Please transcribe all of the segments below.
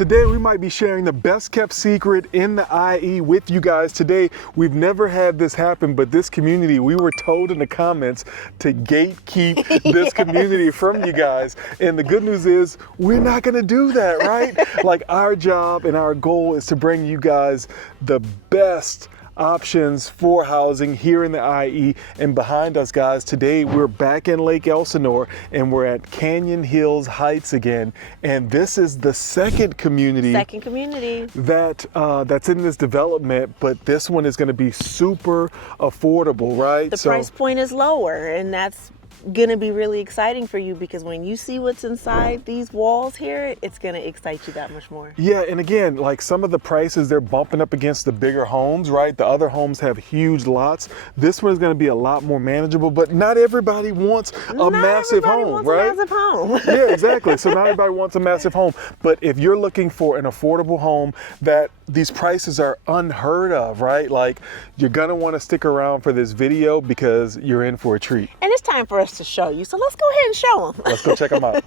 Today we might be sharing the best kept secret in the IE with you guys. Today we've never had this happen, but this community, we were told in the comments to gatekeep this community from you guys. And the good news is we're not gonna do that, right? Like, our job and our goal is to bring you guys the best options for housing here in the IE. And behind us, guys, today we're back in Lake Elsinore and we're at Canyon Hills Heights again. And this is the second community that that's in this development, but this one is going to be super affordable, right? The price point is lower, and that's gonna be really exciting for you, because when you see what's inside these walls here, it's gonna excite you that much more. Yeah, and again, like, some of the prices, they're bumping up against the bigger homes, right? The other homes have huge lots. This one is gonna be a lot more manageable, but not everybody wants a massive home, right? Massive home. Yeah, exactly. So not everybody wants a massive home, but if you're looking for an affordable home that these prices are unheard of, right? Like, you're gonna wanna stick around for this video because you're in for a treat. And it's time for us to show you. So let's go ahead and show them. Let's go check them out.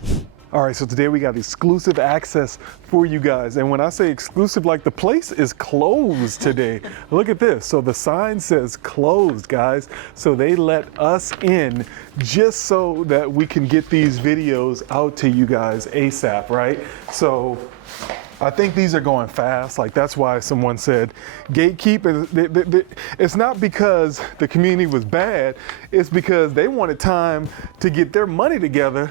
All right, so today we got exclusive access for you guys. And when I say exclusive, like, the place is closed today. Look at this. So the sign says closed, guys. So they let us in just so that we can get these videos out to you guys ASAP, right? So I think these are going fast. Like, that's why someone said gatekeep. It's not because the community was bad. It's because they wanted time to get their money together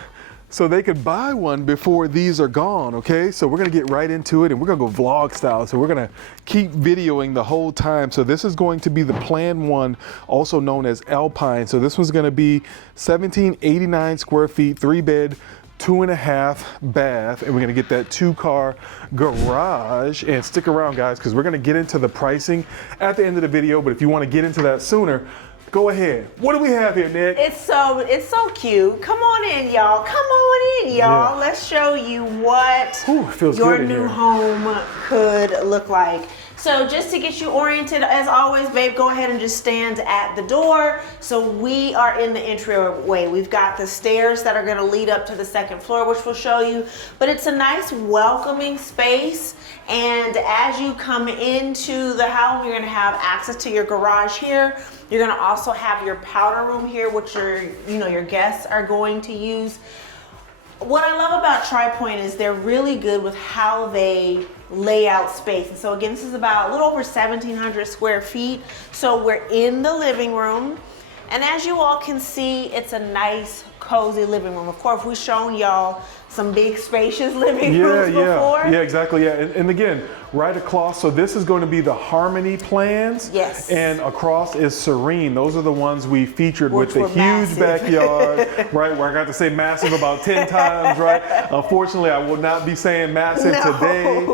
so they could buy one before these are gone, okay? So we're gonna get right into it, and we're gonna go vlog style. So we're gonna keep videoing the whole time. So this is going to be the plan one, also known as Alpine. So this one's gonna be 1789 square feet, 3-bed, 2.5 bath, and we're gonna get that 2-car garage. And stick around, guys, because we're gonna get into the pricing at the end of the video. But if you want to get into that sooner, go ahead. What do we have here, Nick? It's so cute. Come on in, y'all. Come on in, y'all. Yeah. Let's show you what your new home could look like. So just to get you oriented, as always, babe, go ahead and just stand at the door. So we are in the entryway. We've got the stairs that are gonna lead up to the second floor, which we'll show you. But it's a nice welcoming space. And as you come into the house, you're gonna have access to your garage here. You're gonna also have your powder room here, which your guests are going to use. What I love about Pointe is they're really good with how they lay out space. And so again, this is about a little over 1,700 square feet. So we're in the living room. And as you all can see, it's a nice, cozy living room. Of course, we've shown y'all some big, spacious living rooms before. Yeah, exactly, yeah. And again, right across, so this is going to be the Harmony plans. Yes. And across is Serene. Those are the ones we featured with the huge massive backyard, right, where I got to say massive about 10 times, right? Unfortunately, I will not be saying massive today,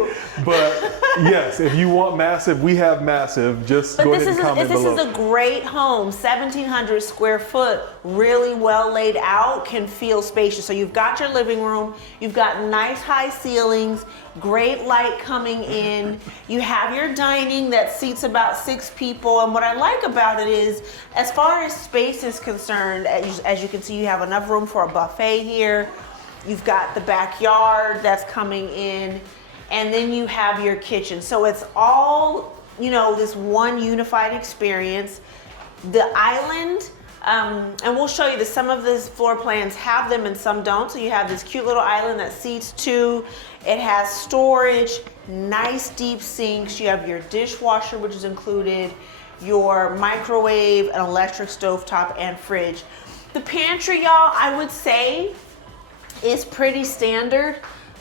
but yes, if you want massive, we have massive. Just go ahead and comment below. This is a great home, 1,700 square foot, really well laid out, can feel spacious. So you've got your living room, you've got nice high ceilings, great light coming in. You have your dining that seats about 6 people. And what I like about it is, as far as space is concerned, as you can see, you have enough room for a buffet here. You've got the backyard that's coming in, and then you have your kitchen. So it's all, this one unified experience. The island, and we'll show you that some of these floor plans have them and some don't. So you have this cute little island that seats 2. It has storage, nice deep sinks. You have your dishwasher, which is included, your microwave, an electric stovetop, and fridge. The pantry, y'all, I would say is pretty standard.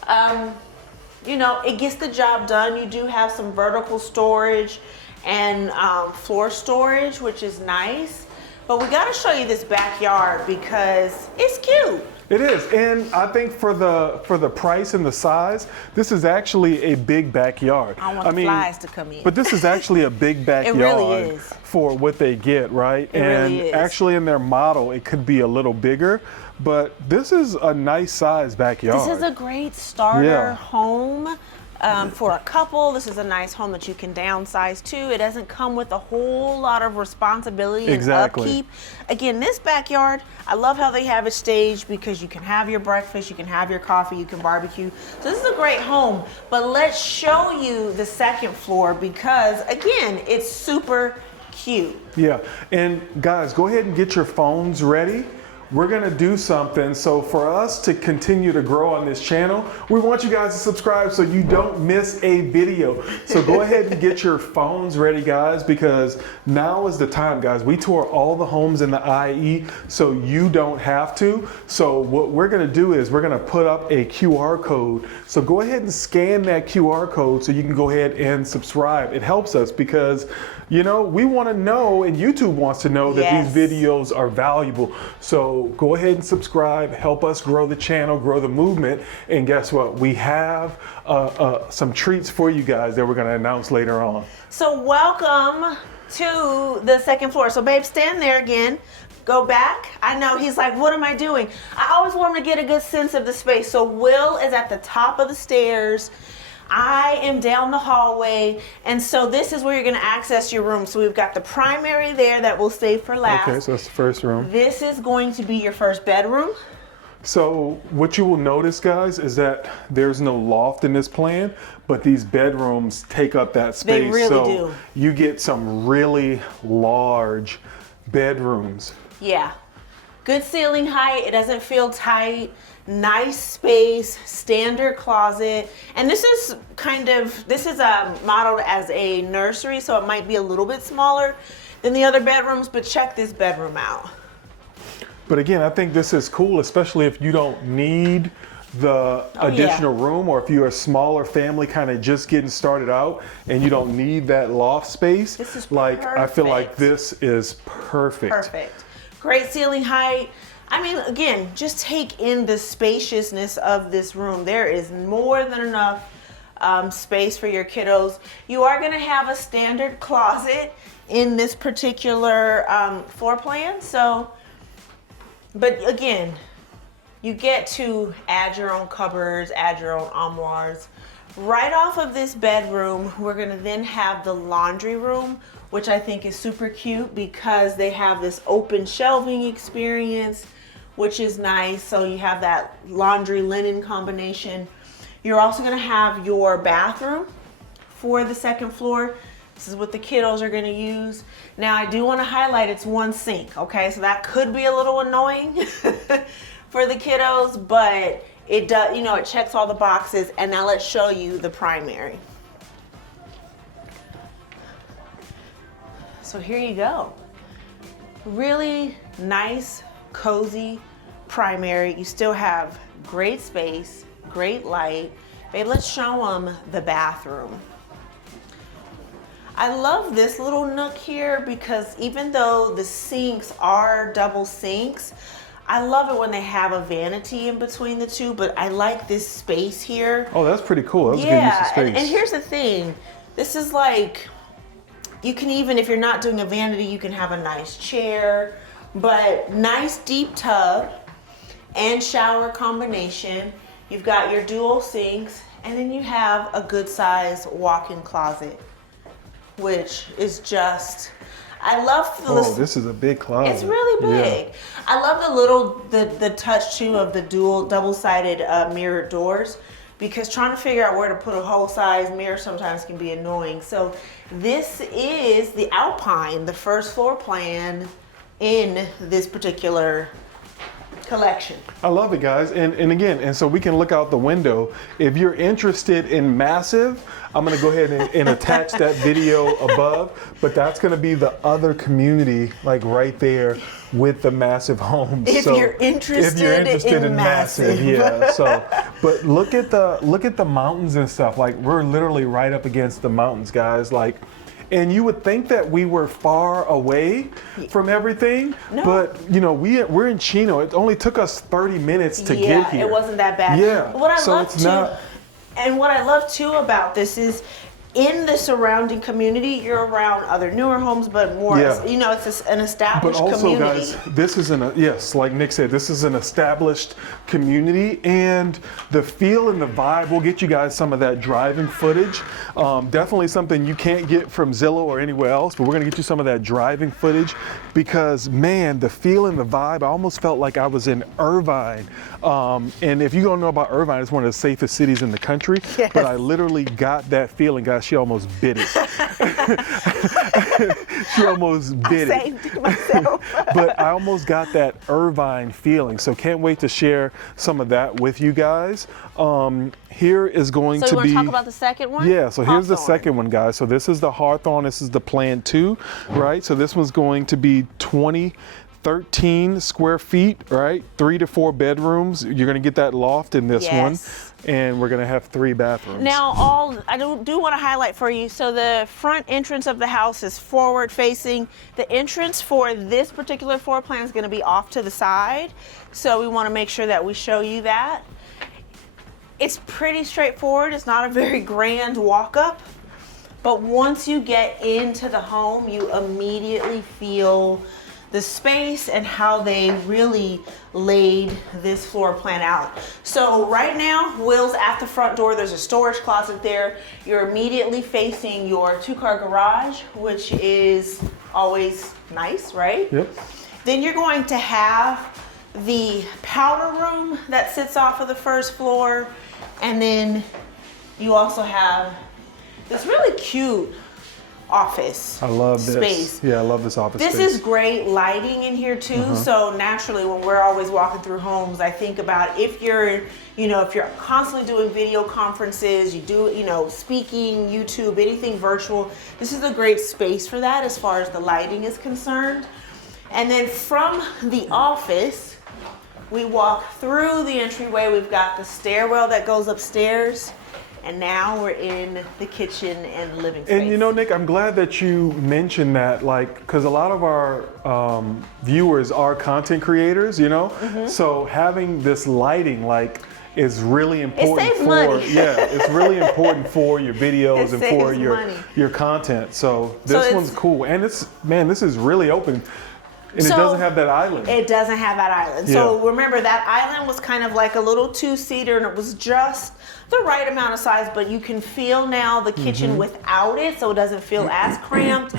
It gets the job done. You do have some vertical storage and floor storage, which is nice. But we gotta show you this backyard because it's cute. It is, and I think for the price and the size, this is actually a big backyard. I want the flies to come in. But this is actually a big backyard. It really is. For what they get, right? It really is. Actually in their model, it could be a little bigger, but this is a nice size backyard. This is a great starter home. For a couple, this is a nice home that you can downsize to. It doesn't come with a whole lot of responsibility and upkeep. Again, this backyard, I love how they have it staged because you can have your breakfast, you can have your coffee, you can barbecue. So this is a great home, but let's show you the second floor because again, it's super cute. Yeah, and guys, go ahead and get your phones ready. We're gonna do something. So for us to continue to grow on this channel, we want you guys to subscribe so you don't miss a video. So go ahead and get your phones ready, guys, because now is the time, guys. We tour all the homes in the IE so you don't have to. So what we're gonna do is we're gonna put up a QR code. So go ahead and scan that QR code so you can go ahead and subscribe. It helps us because, you know, we wanna know and YouTube wants to know that these videos are valuable. So go ahead and subscribe, help us grow the channel, grow the movement, and guess what? We have some treats for you guys that we're gonna announce later on. So welcome to the second floor. So babe, stand there again. Go back. I know he's like, what am I doing? I always want him to get a good sense of the space. So Will is at the top of the stairs. I am down the hallway, and so this is where you're gonna access your room. So we've got the primary there that we'll save for last. Okay, so that's the first room. This is going to be your first bedroom. So what you will notice, guys, is that there's no loft in this plan, but these bedrooms take up that space. They really do. You get some really large bedrooms. Yeah, good ceiling height. It doesn't feel tight. Nice space, standard closet, and this is modeled as a nursery, so it might be a little bit smaller than the other bedrooms, but check this bedroom out. But again, I think this is cool, especially if you don't need the additional room, or if you're a smaller family kind of just getting started out and you don't need that loft space. This is like perfect. I feel like this is perfect. Perfect. Great ceiling height. I mean, again, just take in the spaciousness of this room. There is more than enough space for your kiddos. You are gonna have a standard closet in this particular floor plan. So, but again, you get to add your own cupboards, add your own armoires. Right off of this bedroom, we're gonna then have the laundry room, which I think is super cute because they have this open shelving experience, which is nice. So you have that laundry linen combination. You're also gonna have your bathroom for the second floor. This is what the kiddos are gonna use. Now I do wanna highlight it's one sink, okay? So that could be a little annoying for the kiddos, but it does, you know, it checks all the boxes. And now let's show you the primary. So here you go. Really nice, cozy primary. You still have great space, great light. Babe, let's show them the bathroom. I love this little nook here because even though the sinks are double sinks, I love it when they have a vanity in between the two, but I like this space here. Oh, that's pretty cool. That's a good use of space. And here's the thing. This is like, you can even, if you're not doing a vanity, you can have a nice chair, but nice deep tub and shower combination. You've got your dual sinks, and then you have a good size walk-in closet, which is just, I love the this is a big closet. It's really big. Yeah. I love the touch too of the double-sided mirrored doors, because trying to figure out where to put a whole size mirror sometimes can be annoying. So this is the Alpine, the first floor plan in this particular collection. I love it, guys. And again, and so we can look out the window. If you're interested in massive, I'm gonna go ahead and attach that video above, but that's gonna be the other community, like right there with the massive homes. If you're interested in massive. Yeah. So, but look at the mountains and stuff. Like, we're literally right up against the mountains, guys. Like, and you would think that we were far away from everything, but you know, we're in Chino. It only took us 30 minutes to get here. It wasn't that bad. Yeah. What I love too about this is in the surrounding community, you're around other newer homes, but more, Yeah. you know, it's an But established also, community. guys, this is yes, like Nick said, this is an established community, and the feel and the vibe. We'll get you guys some of that driving footage. Definitely something you can't get from Zillow or anywhere else, but we're gonna get you some of that driving footage because, man, the feel and the vibe. I almost felt like I was in Irvine. And if you don't know about Irvine, it's one of the safest cities in the country. Yes. But I literally got that feeling, guys. She almost bit it. She almost bit it. Saved myself. But I almost got that Irvine feeling. So can't wait to share some of that with you guys. Here is going So to you want be. to talk about the second one? Yeah, so here's the Hawthorne. second one, guys. So this is the Hawthorne. This is the Plan 2, right? So this one's going to be 13 square feet, right? 3 to 4 bedrooms. You're going to get that loft in this one. Yes. And we're going to have 3 bathrooms. Now, I do want to highlight for you, so the front entrance of the house is forward facing. The entrance for this particular floor plan is going to be off to the side. So we want to make sure that we show you that. It's pretty straightforward. It's not a very grand walk up. But once you get into the home, you immediately feel the space and how they really laid this floor plan out. So right now, Will's at the front door. There's a storage closet there. You're immediately facing your 2-car garage, which is always nice, right? Yep. Then you're going to have the powder room that sits off of the first floor. And then you also have this really cute office I love this. space. Yeah, I love this office This space. is great lighting in here too. So naturally, when we're always walking through homes, I think about if you're constantly doing video conferences, you do, speaking, YouTube, anything virtual, this is a great space for that as far as the lighting is concerned. And then from the office, we walk through the entryway. We've got the stairwell that goes upstairs. And now we're in the kitchen and living space. And Nick, I'm glad that you mentioned that, because a lot of our viewers are content creators, So having this lighting, is really important saves money. it's really important for your videos It and for saves your money. your content. So this one's cool, and this is really open. And it So, doesn't have that island. It doesn't have that island. So remember, that island was kind of like a little 2-seater, and it was just the right amount of size, but you can feel now the kitchen without it, so it doesn't feel as cramped.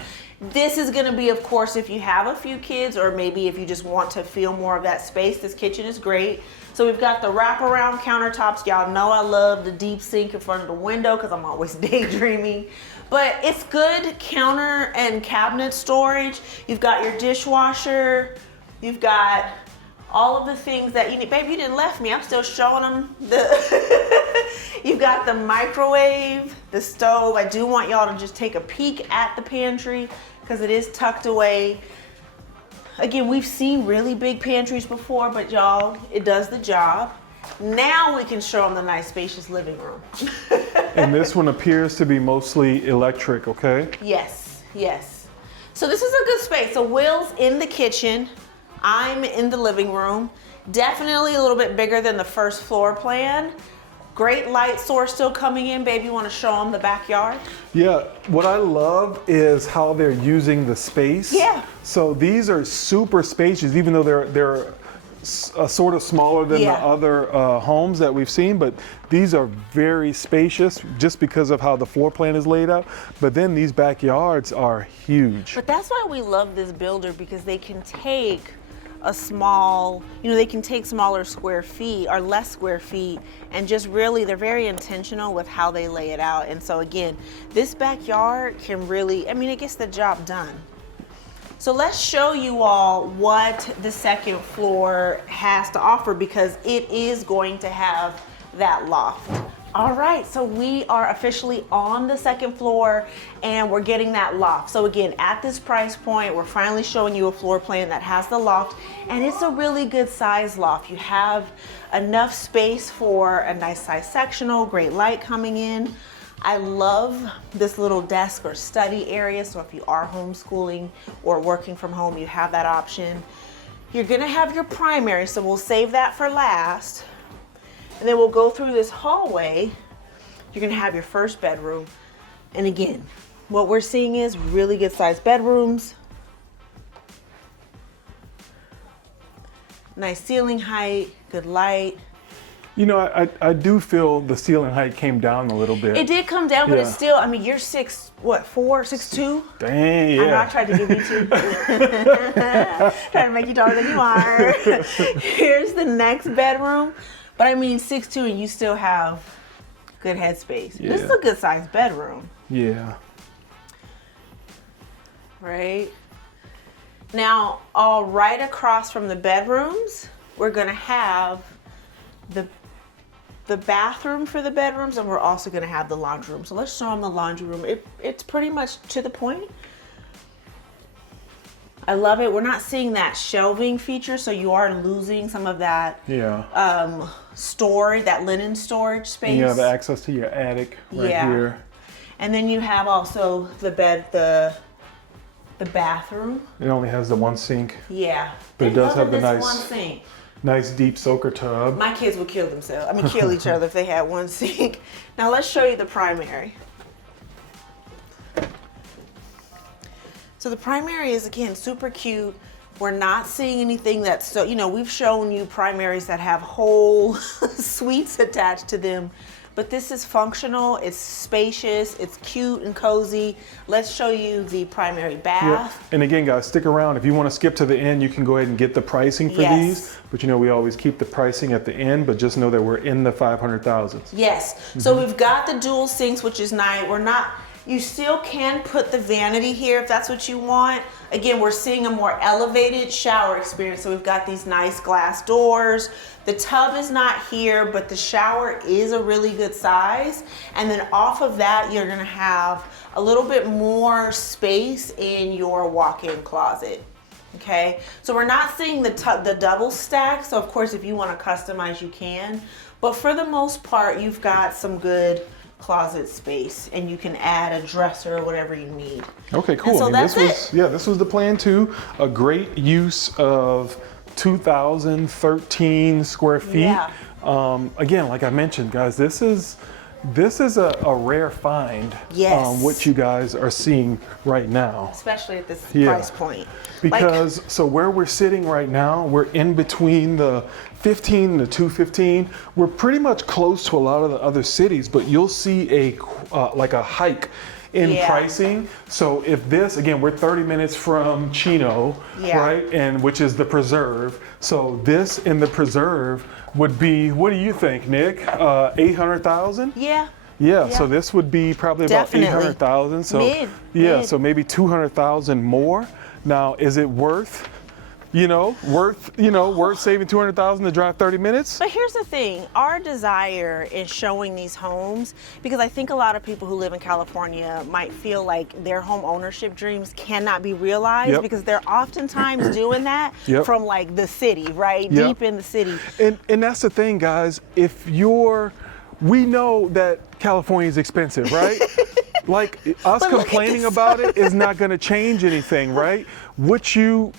This is gonna be, of course, if you have a few kids, or maybe if you just want to feel more of that space, this kitchen is great. So we've got the wraparound countertops. Y'all know I love the deep sink in front of the window because I'm always daydreaming. But it's good counter and cabinet storage. You've got your dishwasher. You've got all of the things that you need. Babe, you didn't left me. I'm still showing them. You've got the microwave, the stove. I do want y'all to just take a peek at the pantry because it is tucked away. Again, we've seen really big pantries before, but y'all, it does the job. Now we can show them the nice spacious living room. And this one appears to be mostly electric, okay? Yes, yes. So this is a good space. So Will's in the kitchen. I'm in the living room. Definitely a little bit bigger than the first floor plan. Great light source still coming in. Babe, you want to show them the backyard? Yeah, what I love is how they're using the space. Yeah. So these are super spacious, even though they're sort of smaller than the other homes that we've seen, but these are very spacious just because of how the floor plan is laid out. But then these backyards are huge. But that's why we love this builder, because they can take a small, they can take smaller square feet or less square feet, and just really, they're very intentional with how they lay it out. And so again, this backyard can really, it gets the job done. So let's show you all what the second floor has to offer, because it is going to have that loft. All right, so we are officially on the second floor and we're getting that loft. So again, at this price point, we're finally showing you a floor plan that has the loft, and it's a really good size loft. You have enough space for a nice size sectional, great light coming in. I love this little desk or study area, so if you are homeschooling or working from home, you have that option. You're gonna have your primary, so we'll save that for last. And then we'll go through this hallway. You're gonna have your first bedroom. And again, what we're seeing is really good sized bedrooms. Nice ceiling height, good light. You know, I do feel the ceiling height came down a little bit. It did come down, but Yeah. it's still, I mean, you're 6'2"? Dang, yeah. I know I tried to give you 2. Trying to make you taller than you are. Here's the next bedroom. But I mean, 6'2", and you still have good headspace. Yeah. This is a good sized bedroom, Yeah. right? Now, all right across from the bedrooms, we're gonna have the bathroom for the bedrooms, and we're also gonna have the laundry room. So let's show them the laundry room. It's pretty much to the point. I love it. We're not seeing that shelving feature, so you are losing some of that Yeah. storage, that linen storage space. And you have access to your attic right here. And then you have also the bed, the bathroom. It only has the one sink. Yeah. But it does have the this nice- one sink. Nice deep soaker tub. My kids would kill themselves. I mean, kill each other if they had one sink. Now let's show you the primary. So the primary is, again, super cute. We're not seeing anything that's so, you know, we've shown you primaries that have whole suites attached to them, but this is functional, it's spacious, it's cute and cozy. Let's show you the primary bath. Yeah. And again, guys, stick around. If you want to skip to the end, you can go ahead and get the pricing for Yes. these. But you know, we always keep the pricing at the end, but just know that we're in the 500,000s. Yes. So we've got the dual sinks, which is nice. You still can put the vanity here if that's what you want. Again, we're seeing a more elevated shower experience. So we've got these nice glass doors. The tub is not here, but the shower is a really good size. And then off of that, you're gonna have a little bit more space in your walk-in closet. Okay, so we're not seeing the double stack. So of course, if you want to customize, you can. But for the most part, you've got some good closet space, and you can add a dresser or whatever you need. Okay, cool. And so that's this was the plan too. A great use of 2,013 square feet. Yeah. Again, like I mentioned, guys, this is a rare find. Yes. What you guys are seeing right now. Especially at this Yeah. price point. Because so where we're sitting right now, we're in between the 15 and the 215. We're pretty much close to a lot of the other cities, but you'll see like a hike in Yeah. pricing. So if this, again, we're 30 minutes from Chino, Yeah. right? And which is the preserve. So this in the preserve would be, what do you think, Nick? 800,000? Yeah. Yeah, Yeah. so this would be probably about Definitely. 800,000. So Mid. so maybe 200,000 more. Now, is it worth saving 200,000 to drive 30 minutes? But here's the thing, our desire in showing these homes, because I think a lot of people who live in California might feel like their home ownership dreams cannot be realized Yep. because they're oftentimes doing that Yep. from like the city, right? Yep. Deep in the city. And that's the thing, guys. We know that California is expensive, right? Like us But look at complaining this. about it is not going to change anything, right? What you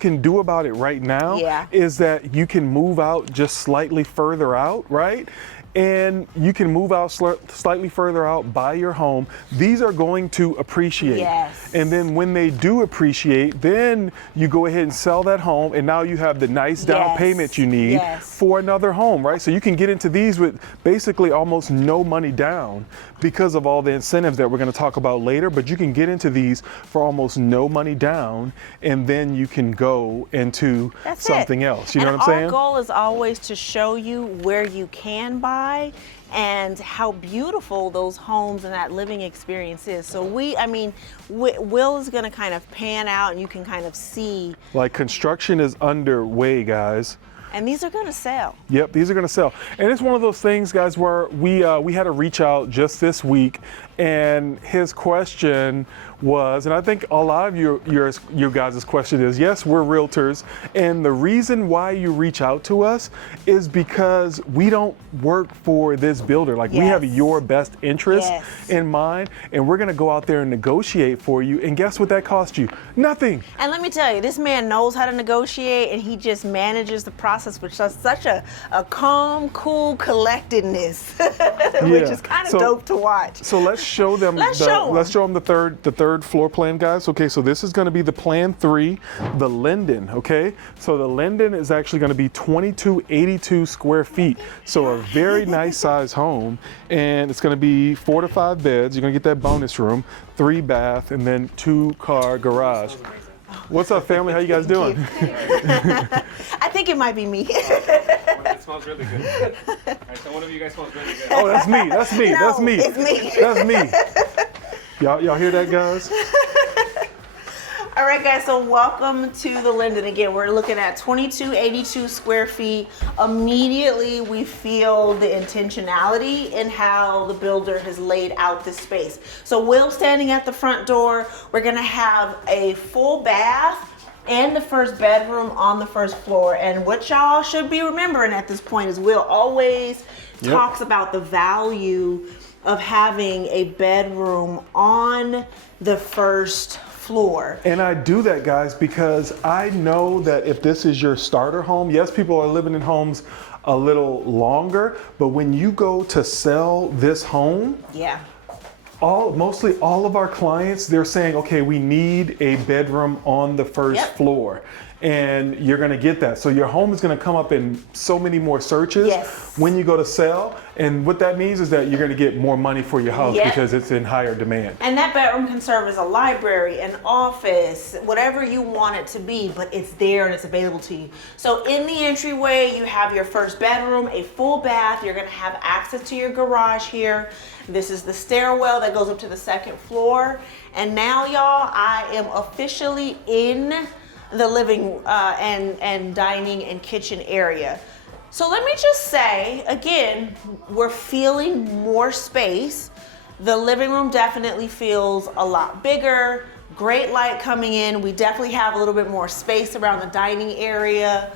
can do about it right now Yeah. is that you can move out just slightly further out, right? And you can move out slightly further out, buy your home. These are going to appreciate. Yes. And then when they do appreciate, then you go ahead and sell that home, and now you have the nice down Yes. payment you need Yes. for another home, right? So you can get into these with basically almost no money down because of all the incentives that we're going to talk about later, but you can get into these for almost no money down, and then you can go into That's something it. else. You know And what I'm saying? our goal is always to show you where you can buy and how beautiful those homes and that living experience is. So Will is going to kind of pan out, and you can kind of see. Like construction is underway, guys. And these are going to sell. Yep, these are going to sell. And it's one of those things, guys, where we had to reach out just this week, and his question was, and I think a lot of your guys' question is, yes, we're realtors, and the reason why you reach out to us is because we don't work for this builder. Like we have Yes. your best interest Yes. in mind, and we're going to go out there and negotiate for you. And guess what that cost you? Nothing. And let me tell you, this man knows how to negotiate, and he just manages the process with such a calm, cool collectedness, which Yeah. is kind of So- dope to watch. So let's show them. Let's show 'em. Let's show them the third floor plan, guys. Okay, so this is going to be the plan 3, the Linden. Okay, so the Linden is actually going to be 2282 square feet. So a very nice size home, and it's going to be 4 to 5 beds. You're going to get that bonus room, 3 bath, and then 2-car garage. What's up, family? How you guys doing? I think it might be me. It smells really good. Alright, so one of you guys smells really good. Oh, that's me. That's me. No, That's me. it's me. That's me. Y'all hear that, guys? All right, guys, so welcome to the Linden. Again, we're looking at 2282 square feet. Immediately, we feel the intentionality in how the builder has laid out this space. So Will standing at the front door, we're gonna have a full bath and the first bedroom on the first floor. And what y'all should be remembering at this point is Will always talks about the value of having a bedroom on the first floor. And I do that, guys, because I know that if this is your starter home, yes, people are living in homes a little longer, but when you go to sell this home, Yeah. mostly all of our clients, they're saying, okay, we need a bedroom on the first floor. And you're gonna get that. So your home is gonna come up in so many more searches when you go to sell. And what that means is that you're gonna get more money for your house because it's in higher demand. And that bedroom can serve as a library, an office, whatever you want it to be, but it's there and it's available to you. So in the entryway, you have your first bedroom, a full bath. You're gonna have access to your garage here. This is the stairwell that goes up to the second floor. And now, y'all, I am officially in the living and dining and kitchen area. So let me just say, again, we're feeling more space. The living room definitely feels a lot bigger. Great light coming in. We definitely have a little bit more space around the dining area.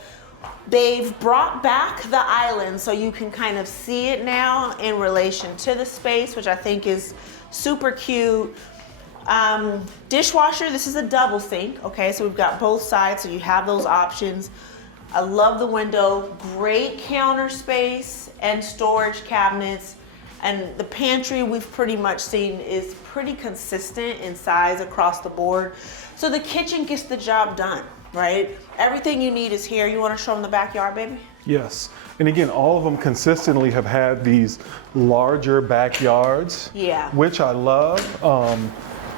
They've brought back the island so you can kind of see it now in relation to the space, which I think is super cute. Dishwasher, this is a double sink, okay? So we've got both sides, so you have those options. I love the window, great counter space and storage cabinets. And the pantry we've pretty much seen is pretty consistent in size across the board. So the kitchen gets the job done, right? Everything you need is here. You wanna show them the backyard, baby? Yes. And again, all of them consistently have had these larger backyards, which I love.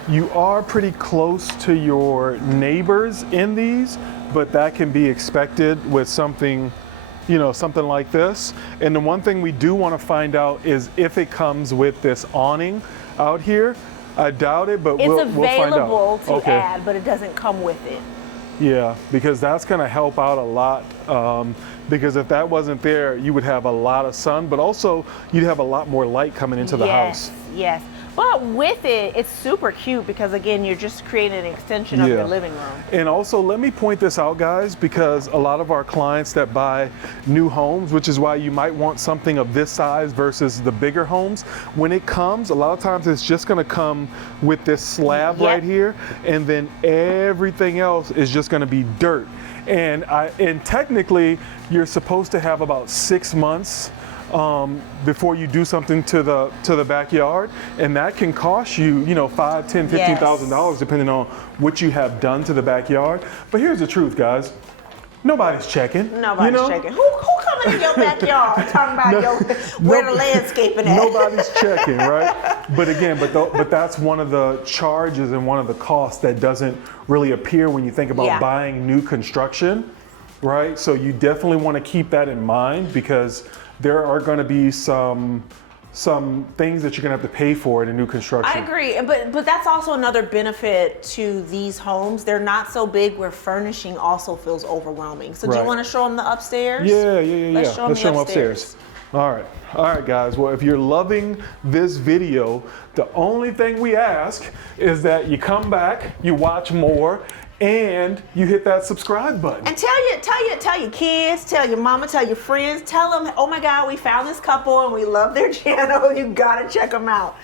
You are pretty close to your neighbors in these, but that can be expected with something, something like this. And the one thing we do want to find out is if it comes with this awning out here. I doubt it, but we'll find out. It's available to add, but it doesn't come with it. Yeah, because that's going to help out a lot. Because if that wasn't there, you would have a lot of sun, but also you'd have a lot more light coming into the house. Yes. But with it, it's super cute because, again, you're just creating an extension of your living room. And also, let me point this out, guys, because a lot of our clients that buy new homes, which is why you might want something of this size versus the bigger homes, when it comes, a lot of times it's just going to come with this slab right here, and then everything else is just going to be dirt. And technically, you're supposed to have about 6 months before you do something to the backyard, and that can cost you, $5, $10, $15,000 depending on what you have done to the backyard. But here's the truth, guys. Nobody's checking. Nobody's checking. Who coming in your backyard talking about where the landscaping at? Nobody's checking, right? But again, but that's one of the charges and one of the costs that doesn't really appear when you think about buying new construction, right? So you definitely want to keep that in mind because there are going to be some things that you're going to have to pay for in a new construction. I agree, but that's also another benefit to these homes. They're not so big where furnishing also feels overwhelming. So do you want to show them the upstairs? Yeah. Let's show them upstairs. All right, guys. Well, if you're loving this video, the only thing we ask is that you come back, you watch more, and you hit that subscribe button. And tell your kids, tell your mama, tell your friends, tell them, oh my God, we found this couple and we love their channel. You gotta check them out.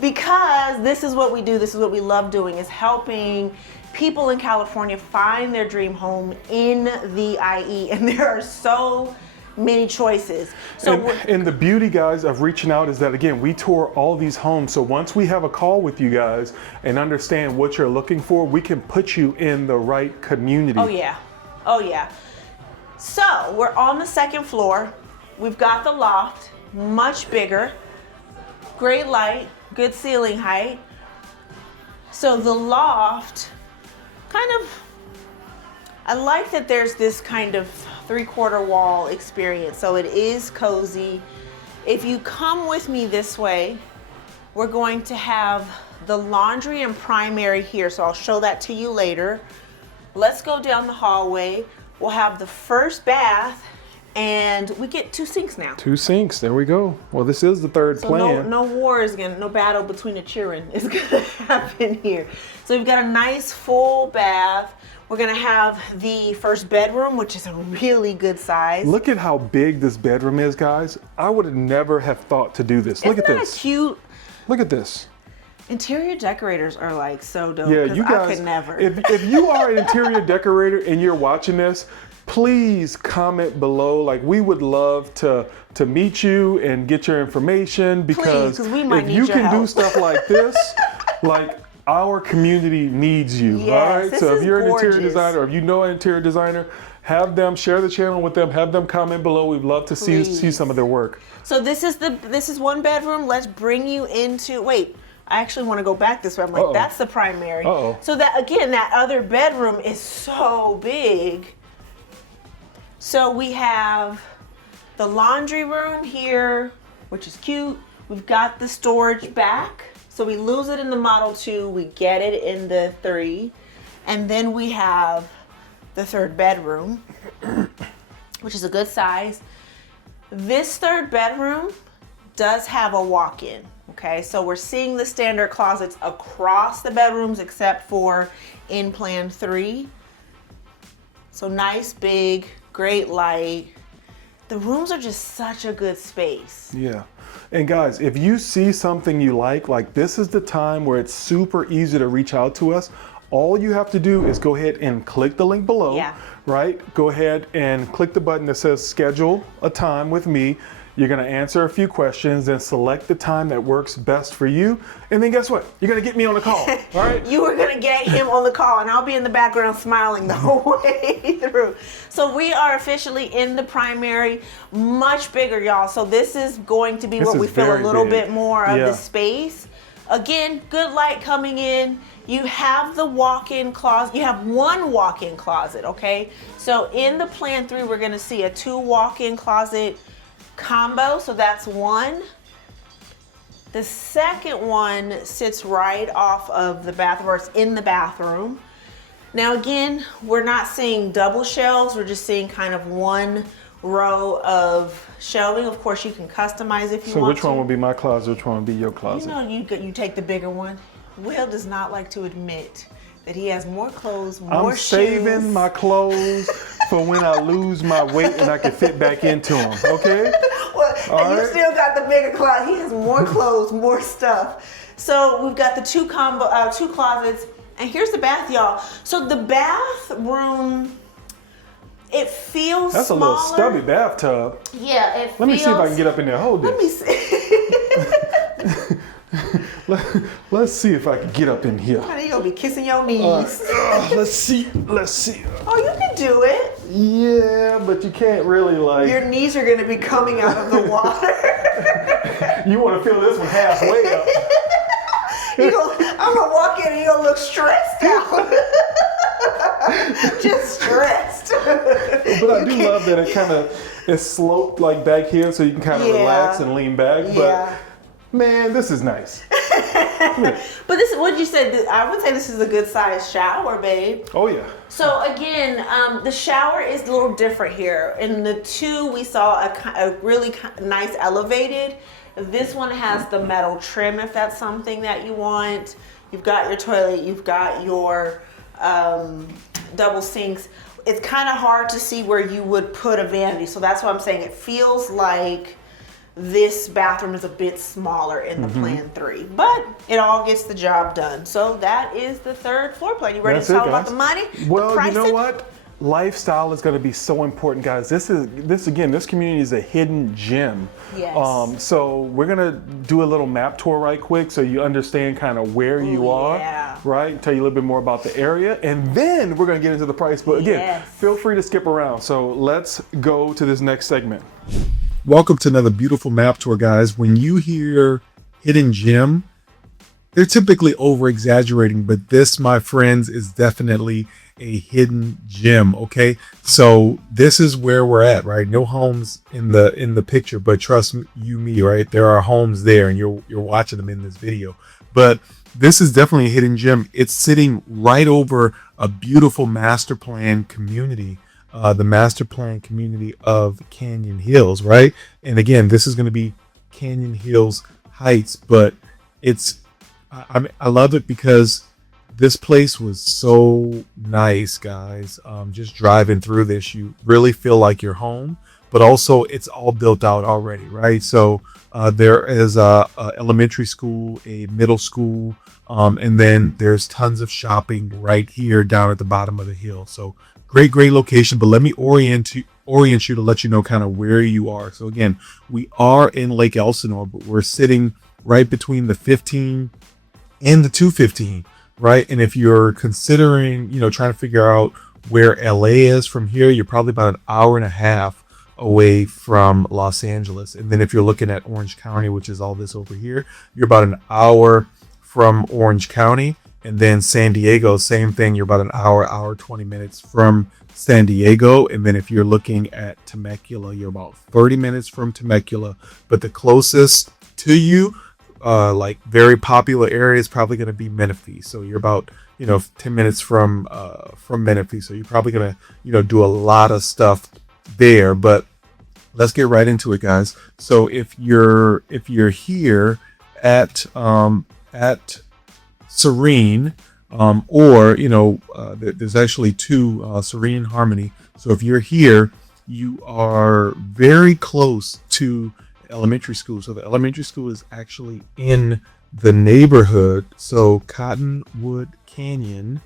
Because this is what we do, this is what we love doing, is helping people in California find their dream home in the IE. And there are so many choices. So And the beauty, guys, of reaching out is that, again, we tour all these homes. So once we have a call with you guys and understand what you're looking for, we can put you in the right community. oh yeah, oh yeah. So we're on the second floor. We've got the loft, much bigger, great light, good ceiling height. So the loft, I like that there's this kind of 3/4 wall experience. So it is cozy. If you come with me this way, we're going to have the laundry and primary here. So I'll show that to you later. Let's go down the hallway. We'll have the first bath, and we get 2 sinks now. 2 sinks, there we go. Well, this is the third So plan. no battle between the children is gonna happen here. So we've got a nice full bath. We're gonna have the first bedroom, which is a really good size. Look at how big this bedroom is, guys. I would have never have thought to do this. Look at Isn't that this. cute? Look at this. Interior decorators are like so dope. Yeah, 'cause you guys. I could never. If you are an interior decorator and you're watching this, please comment below. Like, we would love to meet you and get your information, because 'cause we might if need you your can do help. stuff like this, like, our community needs you. Yes, all right. this So if is you're an interior gorgeous. designer, or if you know an interior designer, have them share the channel with them. Have them comment below. We'd love to see Please. some of their work. So this is one bedroom. Let's bring you into, wait, I actually want to go back this way. I'm like, Uh-oh. that's the primary. Uh-oh. So that, again, that other bedroom is so big. So we have the laundry room here, which is cute. We've got the storage back. So we lose it in the Model 2, we get it in the 3. And then we have the third bedroom, which is a good size. This third bedroom does have a walk-in, okay? So we're seeing the standard closets across the bedrooms except for in Plan 3. So nice, big, great light. The rooms are just such a good space. Yeah. And guys, if you see something you like this is the time where it's super easy to reach out to us. All you have to do is go ahead and click the link below, Yeah. right? Go ahead and click the button that says schedule a time with me. You're gonna answer a few questions and select the time that works best for you. And then guess what? You're gonna get me on the call, all right? You are gonna get him on the call, and I'll be in the background smiling the whole way through. So we are officially in the primary, much bigger, y'all. So this is going to be This what is we feel a very little big. bit more of Yeah. the space. Again, good light coming in. You have the walk-in closet. You have one walk-in closet, okay? So in the Plan 3, we're gonna see a 2 walk-in closet combo, so that's one. The second one sits right off of the bathroom, or it's in the bathroom. Now again, we're not seeing double shelves, we're just seeing kind of one row of shelving. Of course, you can customize if you So want which one to. will be my closet? Which one will be your You closet? know, you take the bigger one. Will does not like to admit that he has more clothes, more I'm shoes. saving my clothes for when I lose my weight and I can fit back into them, okay? Well, All and you right. still got the bigger closet. He has more clothes, more stuff. So we've got the two closets, and here's the bath, y'all. So the bathroom, it feels That's smaller. a little stubby bathtub. Yeah, it feels. Let me see if I can get up in there. Hold Let me this. see. Let's see if I can get up in here. Honey, you gonna be kissing your knees. Let's see. Let's see. Oh, you can do it. Yeah, but you can't really like. Your knees are gonna be coming out of the water. You want to feel this one halfway up. I'm gonna walk in and you're gonna look stressed out. Just stressed. But I do love that it kind of is sloped like back here, so you can kind of Yeah. relax and lean back. But Yeah. man, this is nice. But this is what you said. I would say this is a good size shower, babe. Oh yeah. So again, the shower is a little different here. In the 2, we saw a really nice elevated. This one has the metal trim if that's something that you want. You've got your toilet, you've got your double sinks. It's kind of hard to see where you would put a vanity. So that's why I'm saying it feels like this bathroom is a bit smaller in the Plan 3, but it all gets the job done. So that is the third floor plan. You ready That's to talk it, about guys. the money? Well, the you know pricing? what? lifestyle is going to be so important, guys. This community is a hidden gem. Yes. So we're going to do a little map tour right quick so you understand kind of where you are, yeah. right? Tell you a little bit more about the area, and then we're going to get into the price. But again, Yes. feel free to skip around. So let's go to this next segment. Welcome to another beautiful map tour, guys. When you hear hidden gem, they're typically over exaggerating, but this, my friends, is definitely a hidden gem. Okay, so this is where we're at, right? No homes in the picture, but trust me, right? There are homes there, and you're watching them in this video. But this is definitely a hidden gem. It's sitting right over a beautiful master plan community, the master plan community of Canyon Hills, right? And again, this is going to be Canyon Hills Heights, but I love it because this place was so nice, guys. Just driving through this, you really feel like you're home, but also it's all built out already, right? So there is a elementary school, a middle school, and then there's tons of shopping right here down at the bottom of the hill. So great location. But let me orient you to let you know kind of where you are. So again, we are in Lake Elsinore, but we're sitting right between the 15 and the 215, right? And if you're considering, trying to figure out where LA is from here, you're probably about an hour and a half away from Los Angeles. And then if you're looking at Orange County, which is all this over here, you're about an hour from Orange County. And then San Diego, same thing. You're about an hour 20 minutes from San Diego. And then if you're looking at Temecula, you're about 30 minutes from Temecula. But the closest to you, like very popular area, is probably going to be Menifee. So you're about 10 minutes from Menifee. So you're probably going to do a lot of stuff there. But let's get right into it, guys. So if you're here at Serene, or there's actually two, Serene and Harmony. So if you're here, you are very close to elementary school. So the elementary school is actually in the neighborhood. So Cottonwood Canyon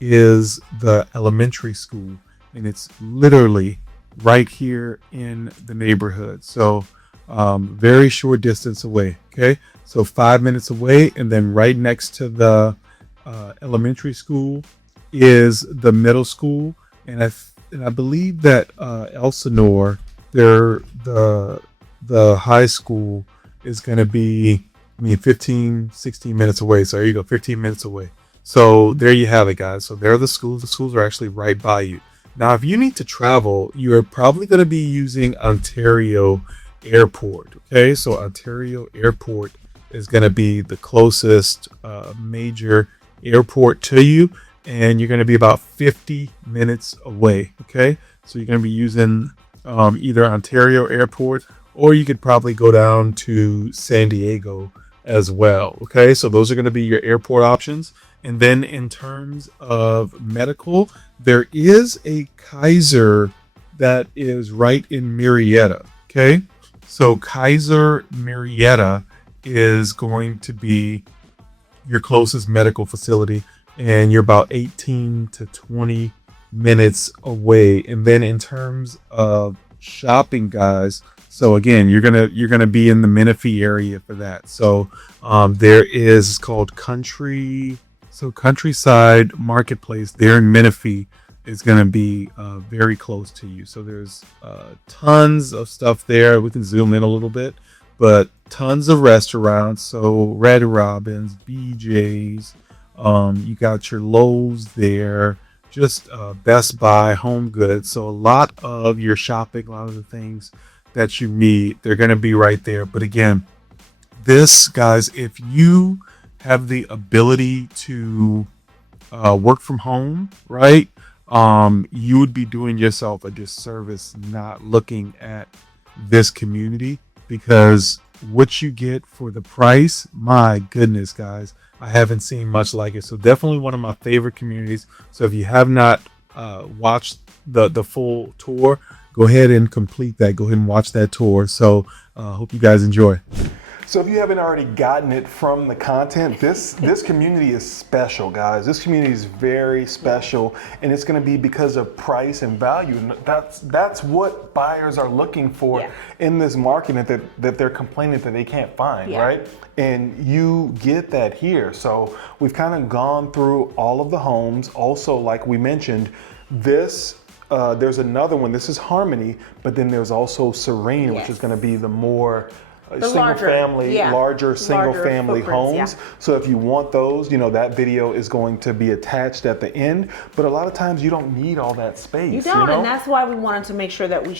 is the elementary school, and it's literally right here in the neighborhood. So very short distance away. Okay, so 5 minutes away, and then right next to the elementary school is the middle school, and I believe that Elsinore, the high school is going to be 15-16 minutes away. So there you go, 15 minutes away. So there you have it, guys. So there are the schools. The schools are actually right by you. Now, if you need to travel, you are probably going to be using Ontario Airport. Okay, so Ontario Airport is going to be the closest major airport to you, and you're going to be about 50 minutes away. Okay, so you're going to be using either Ontario Airport, or you could probably go down to San Diego as well. Okay, so those are going to be your airport options. And then in terms of medical, there is a Kaiser that is right in Marietta. Okay, so Kaiser Marietta is going to be your closest medical facility, and you're about 18 to 20 minutes away. And then in terms of shopping, guys, so again, you're gonna be in the Menifee area for that. So there is, it's called Countryside Marketplace there in Menifee is gonna be very close to you. So there's tons of stuff there. We can zoom in a little bit, but tons of restaurants. So Red Robin's, BJ's, you got your Lowe's there, just Best Buy, Home Goods. So a lot of your shopping, a lot of the things that you need, they're going to be right there. But again, this, guys, if you have the ability to work from home, right, you would be doing yourself a disservice not looking at this community, because what you get for the price, my goodness, guys, I haven't seen much like it. So definitely one of my favorite communities. So if you have not watched the full tour, go ahead and complete that. Go ahead and watch that tour. So hope you guys enjoy. So if you haven't already gotten it from the content, this community is special, guys. This community is very special, and it's going to be because of price and value. And that's what buyers are looking for in this market that they're complaining that they can't find, right? And you get that here. So we've kind of gone through all of the homes. Also, like we mentioned, this there's another one. This is Harmony, but then there's also Serene, which is going to be the more larger single family homes. So if you want those, that video is going to be attached at the end. But a lot of times you don't need all that space. You don't, and that's why we wanted to make sure that we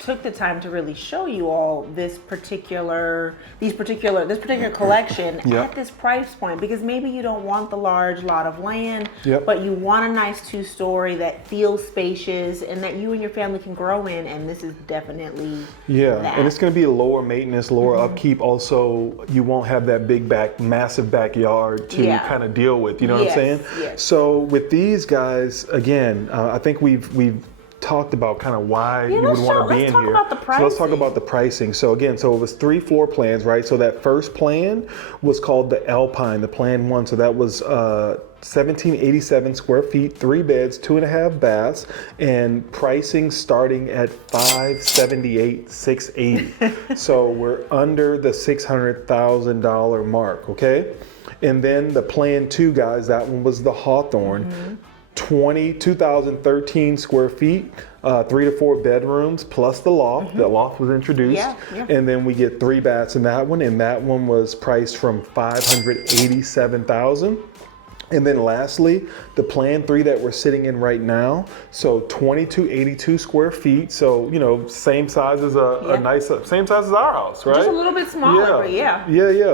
took the time to really show you all this particular collection at this price point, because maybe you don't want the large lot of land, but you want a nice 2-story that feels spacious and that you and your family can grow in, and this is definitely that. And it's going to be a lower maintenance, lower upkeep. Also, you won't have that massive backyard to kind of deal with, you know what I'm saying? So with these guys, again, I think we've talked about kind of why you would want to be in here. So let's talk about the pricing. So again, it was 3 floor plans, right? So that first plan was called the Alpine, the plan 1. So that was 1,787 square feet, 3 beds, 2.5 baths, and pricing starting at $578,680. So we're under the $600,000 mark, okay? And then the plan 2, guys, that one was the Hawthorne. 2,013 square feet, 3 to 4 bedrooms plus the loft. The loft was introduced, and then we get 3 baths in that one, and that one was priced from $587,000. And then lastly, the plan 3 that we're sitting in right now, so 2,282 square feet, so same size as same size as our house, right? Just a little bit smaller, but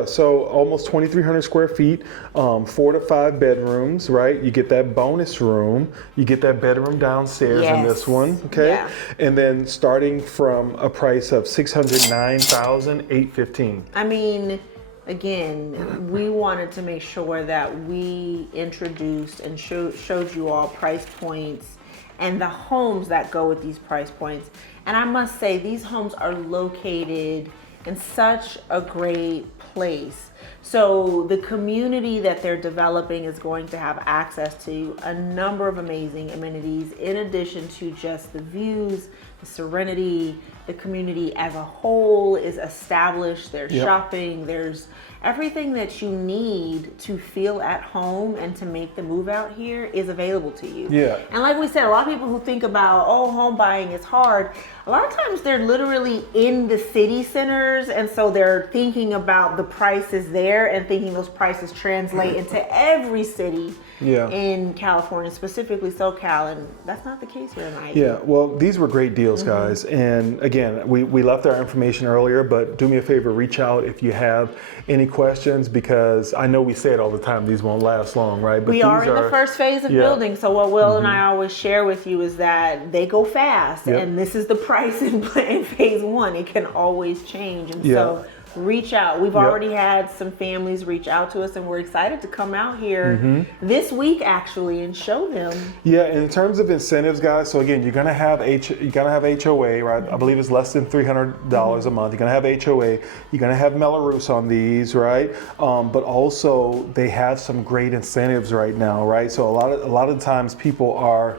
So almost 2,300 square feet, 4 to 5 bedrooms, right? You get that bonus room, you get that bedroom downstairs in this one, okay? And then starting from a price of $609,815. I mean, again, we wanted to make sure that we introduced and showed you all price points and the homes that go with these price points. And I must say, these homes are located in such a great place. So the community that they're developing is going to have access to a number of amazing amenities, in addition to just the views, the serenity. The community as a whole is established. There's shopping, there's everything that you need to feel at home and to make the move out here is available to you. And like we said, a lot of people who think about, home buying is hard, a lot of times they're literally in the city centers, and so they're thinking about the prices there and thinking those prices translate into every city in California, specifically SoCal, and that's not the case here in Miami. Well, these were great deals, guys. And again, we left our information earlier, but do me a favor, reach out if you have any questions, because I know we say it all the time, these won't last long, right? But we are in the first phase of building, so what Will and I always share with you is that they go fast, and this is the price in phase 1. It can always change, and so reach out. We've already had some families reach out to us, and we're excited to come out here this week actually and show them. In terms of incentives, guys, so again, you're gonna have HOA, right? I believe it's less than $300 a month. You're gonna have HOA. You're gonna have Melrose on these, right? But also they have some great incentives right now, right? So a lot of times people are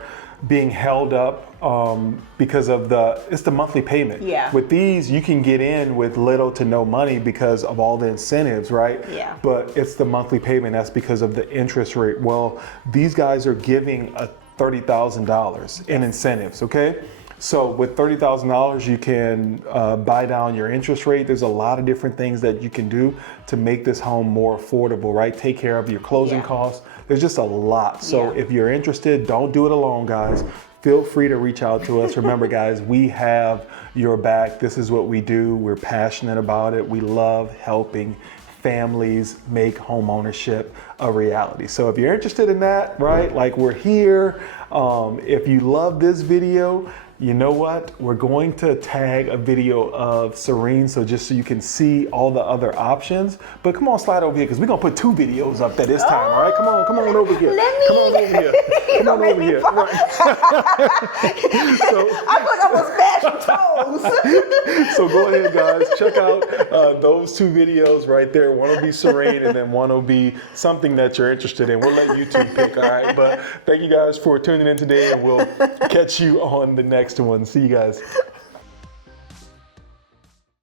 being held up because of it's the monthly payment. With these, you can get in with little to no money because of all the incentives, right? But it's the monthly payment. That's because of the interest rate. Well, these guys are giving $30,000 in incentives, okay? So with $30,000, you can buy down your interest rate. There's a lot of different things that you can do to make this home more affordable, right? Take care of your closing costs. There's just a lot. So if you're interested, don't do it alone, guys. Feel free to reach out to us. Remember, guys, we have your back. This is what we do. We're passionate about it. We love helping families make home ownership a reality. So if you're interested in that, right, like we're here, if you love this video, You know what? We're going to tag a video of Serene, so just so you can see all the other options. But come on, slide over here, because we're gonna put 2 videos up there this time. All right, come on over here. Come on over here. Come on over here. Right. So, I feel like I was mashing toes. so go ahead, guys. Check out those 2 videos right there. One will be Serene, and then one will be something that you're interested in. We'll let YouTube pick, all right? But thank you guys for tuning in today, and we'll catch you on the next one. See you guys.